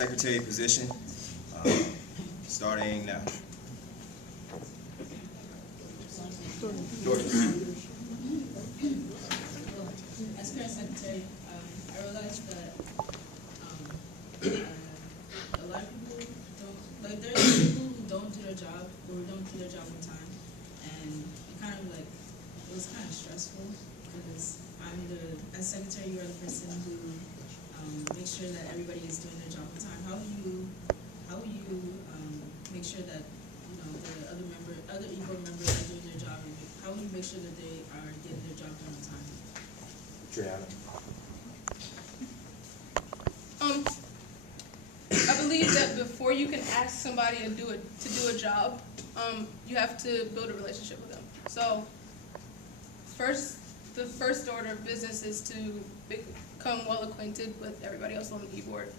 secretary position, starting now. Doris. As current secretary, I realized that a lot of people don't, like there are people who don't do their job or who don't do their job on time, and it was kind of stressful because as secretary, you are the person who makes sure that everybody is doing their job on time. How will you make sure that the other e-board members are doing their job, and how will you make sure that they are getting their job done on time? Triana. I believe that before you can ask somebody to do a job, you have to build a relationship with them. So, the first order of business is to become well acquainted with everybody else on the e-board,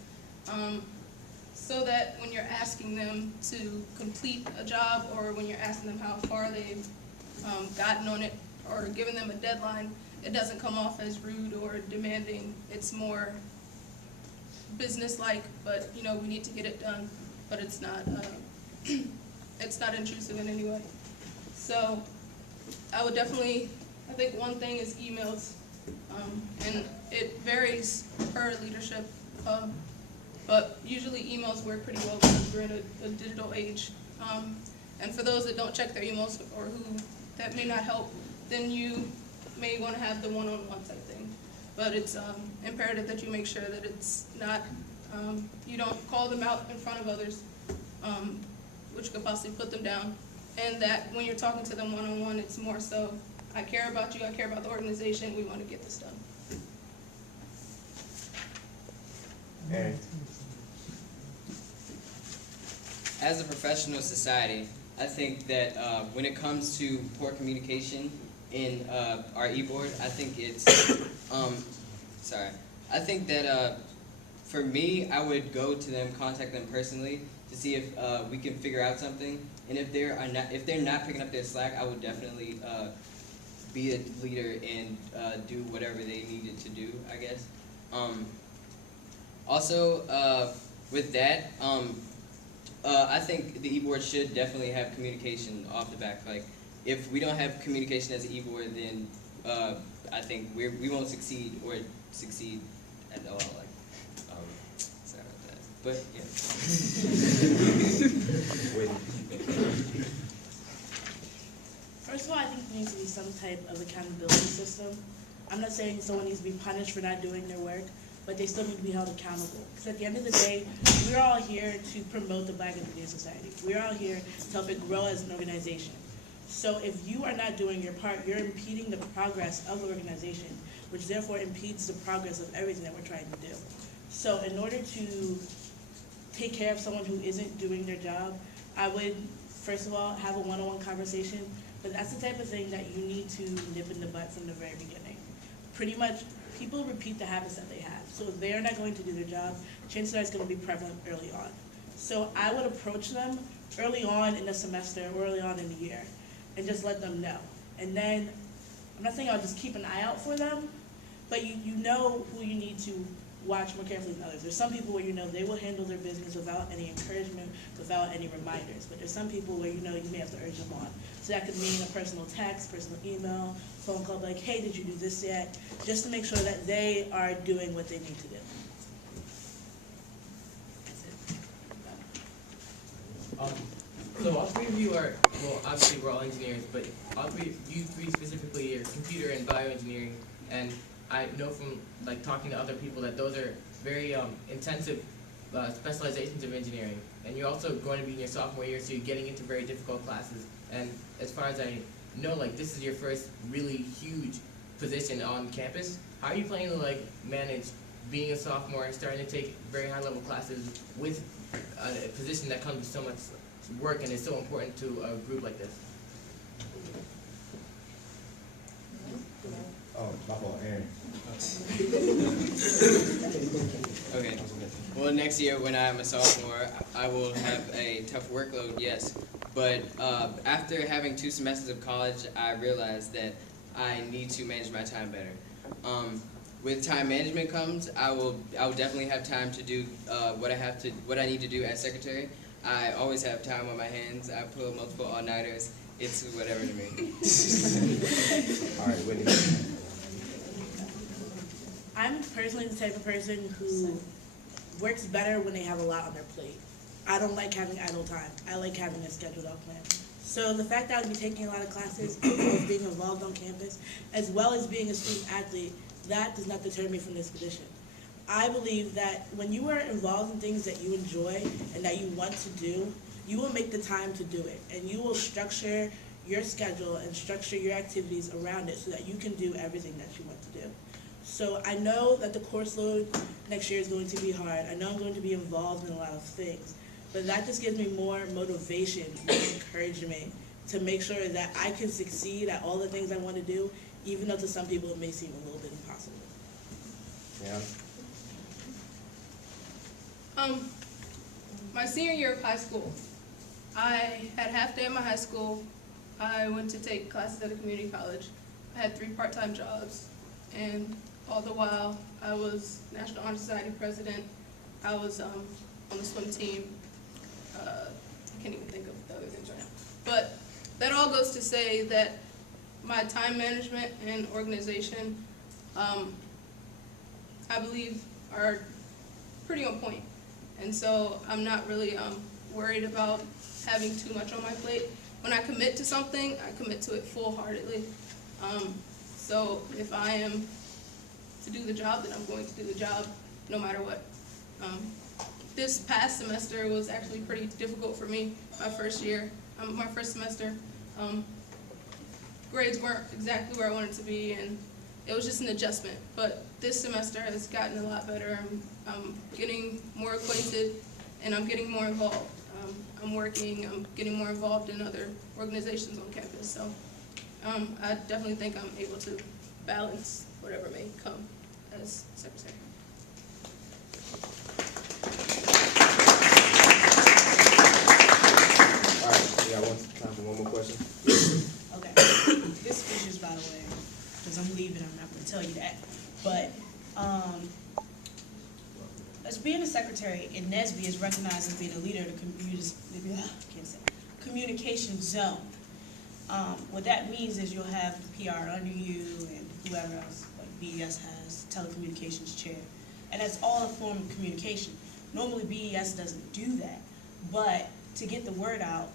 so that when you're asking them to complete a job or when you're asking them how far they've gotten on it or giving them a deadline, it doesn't come off as rude or demanding. It's more business-like, but we need to get it done, but it's not it's not intrusive in any way. So I think one thing is emails, and it varies per leadership, but usually emails work pretty well because we're in a digital age. And for those that don't check their emails or who that may not help, then you may want to have the one-on-one type thing. But it's imperative that you make sure that it's not, you don't call them out in front of others, which could possibly put them down. And that when you're talking to them one-on-one, it's more so, I care about you, I care about the organization, we want to get this done. Aaron. As a professional society, I think that when it comes to poor communication in our e-board, I think it's, I think that for me, I would go to them, contact them personally to see if we can figure out something. And if they're not picking up their slack, I would definitely be a leader and do whatever they needed to do, I guess. Also, with that, I think the e-board should definitely have communication off the back. Like, if we don't have communication as an e-board, then I think we won't succeed at all. Like, sorry about that. But yeah. First of all, I think there needs to be some type of accountability system. I'm not saying someone needs to be punished for not doing their work, but they still need to be held accountable. Because at the end of the day, we're all here to promote the Black Engineering Society. We're all here to help it grow as an organization. So if you are not doing your part, you're impeding the progress of the organization, which therefore impedes the progress of everything that we're trying to do. So in order to take care of someone who isn't doing their job, I would, first of all, have a one-on-one conversation, but that's the type of thing that you need to nip in the butt from the very beginning. Pretty much, people repeat the habits that they have. So if they're not going to do their job, chances are it's going to be prevalent early on. So I would approach them early on in the semester or early on in the year and just let them know. And then, I'm not saying I'll just keep an eye out for them, but you know who you need to watch more carefully than others. There's some people where they will handle their business without any encouragement, without any reminders. But there's some people where you may have to urge them on. So that could mean a personal text, personal email, phone call, like, hey, did you do this yet? Just to make sure that they are doing what they need to do. That's it. So all three of you are, well, obviously we're all engineers, but you three specifically are computer and bioengineering, and I know from talking to other people that those are very intensive specializations of engineering. And you're also going to be in your sophomore year, so you're getting into very difficult classes. And as far as I know, this is your first really huge position on campus. How are you planning to manage being a sophomore and starting to take very high level classes with a position that comes with so much work and is so important to a group like this? Oh, my fault, Aaron. Okay. Well, next year when I'm a sophomore, I will have a tough workload, yes. But after having 2 semesters of college, I realized that I need to manage my time better. with time management comes, I will definitely have time to do what I need to do as secretary. I always have time on my hands. I pull multiple all-nighters. It's whatever to me. All right, Whitney. I'm personally the type of person who works better when they have a lot on their plate. I don't like having idle time. I like having a scheduled out plan. So the fact that I'll be taking a lot of classes, as well as being involved on campus, as well as being a student athlete, that does not deter me from this position. I believe that when you are involved in things that you enjoy and that you want to do, you will make the time to do it. And you will structure your schedule and structure your activities around it so that you can do everything that you want to do. So I know that the course load next year is going to be hard. I know I'm going to be involved in a lot of things. But that just gives me more motivation, more encouragement to make sure that I can succeed at all the things I want to do, even though to some people it may seem a little bit impossible. Yeah. My senior year of high school, I had half day at my high school. I went to take classes at a community college. I had 3 part-time jobs, and all the while I was National Honor Society president. I was on the swim team. I can't even think of the other things right now. But that all goes to say that my time management and organization, I believe, are pretty on point. And so I'm not really worried about having too much on my plate. When I commit to something, I commit to it full-heartedly. So if I am to do the job, then I'm going to do the job no matter what. This past semester was actually pretty difficult for me, my first semester. Grades weren't exactly where I wanted to be, and it was just an adjustment. But this semester has gotten a lot better. I'm getting more acquainted, and I'm getting more involved. I'm getting more involved in other organizations on campus. So I definitely think I'm able to balance whatever may come as secretary. All right, we got time for one more question. Okay, this speech is, by the way, because I'm leaving, I'm not gonna tell you that, but, as being a secretary in NSBE is recognized as being a leader of the communication zone. What that means is you'll have the PR under you and whoever else, like BES has, telecommunications chair, and that's all a form of communication. Normally BES doesn't do that, but to get the word out,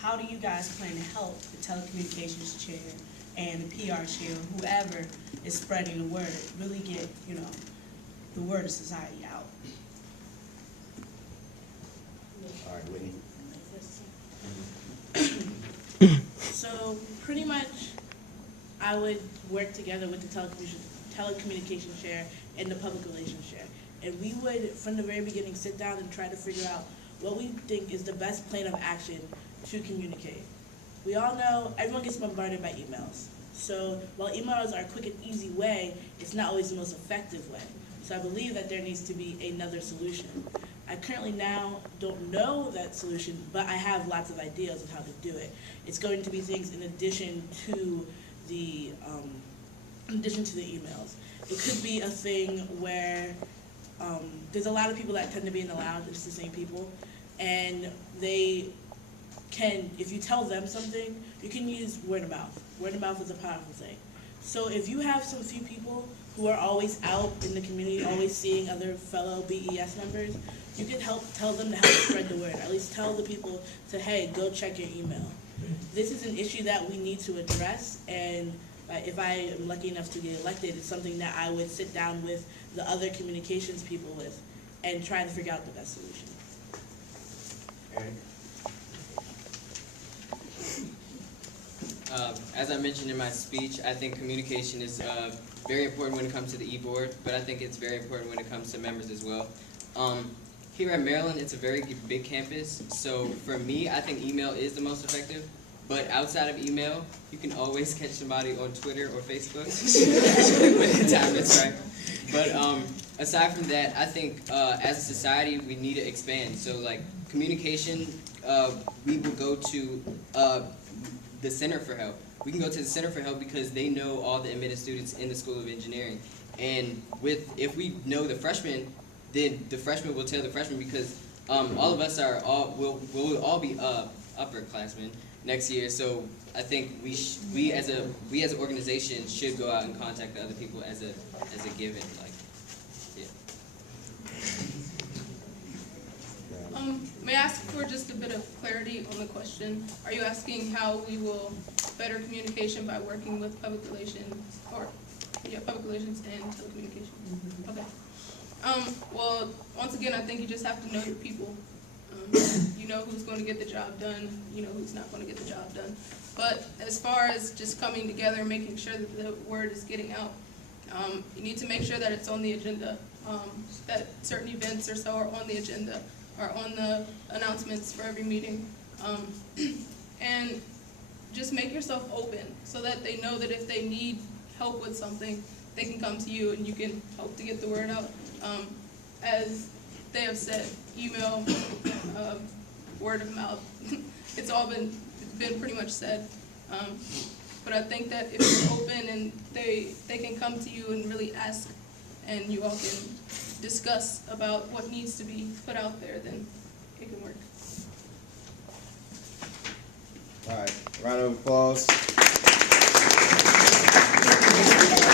how do you guys plan to help the telecommunications chair and the PR chair, whoever is spreading the word, really get, the word of society out? All right, Whitney. So pretty much, I would work together with the telecommunications chair and the public relations chair. And we would, from the very beginning, sit down and try to figure out what we think is the best plan of action to communicate. We all know everyone gets bombarded by emails. So while emails are a quick and easy way, it's not always the most effective way. So I believe that there needs to be another solution. I currently now don't know that solution, but I have lots of ideas of how to do it. It's going to be things in addition to the emails. It could be a thing where there's a lot of people that tend to be in the lounge, it's the same people, and they can, if you tell them something, you can use word of mouth. Word of mouth is a powerful thing. So if you have some few people who are always out in the community, always seeing other fellow BES members, you can tell them to help spread the word. At least tell the people to, hey, go check your email. This is an issue that we need to address, and if I am lucky enough to get elected, it's something that I would sit down with the other communications people with and try to figure out the best solution. Eric? As I mentioned in my speech, I think communication is very important when it comes to the e-board, but I think it's very important when it comes to members as well. Here at Maryland, it's a very big campus, so for me, I think email is the most effective. But outside of email, you can always catch somebody on Twitter or Facebook when the time is right. But aside from that, I think as a society, we need to expand. So like communication, we will go to the Center for Help. We can go to the Center for Help because they know all the admitted students in the School of Engineering. And if we know the freshmen, then the freshmen will tell the freshmen, because all of us will all be upperclassmen next year. So I think we as an organization should go out and contact the other people as a given, like, yeah. May I ask for just a bit of clarity on the question? Are you asking how we will better communication by working with public relations, public relations and telecommunications? Okay. Well, once again, I think you just have to know your people. You know who's going to get the job done, you know who's not going to get the job done. But as far as just coming together, making sure that the word is getting out, you need to make sure that it's on the agenda, that certain events or so are on the agenda, are on the announcements for every meeting. And just make yourself open so that they know that if they need help with something, they can come to you and you can help to get the word out. As they have said, email, word of mouth, it's all been pretty much said. But I think that if you're open and they can come to you and really ask, and you all can discuss about what needs to be put out there, then it can work. All right, round of applause.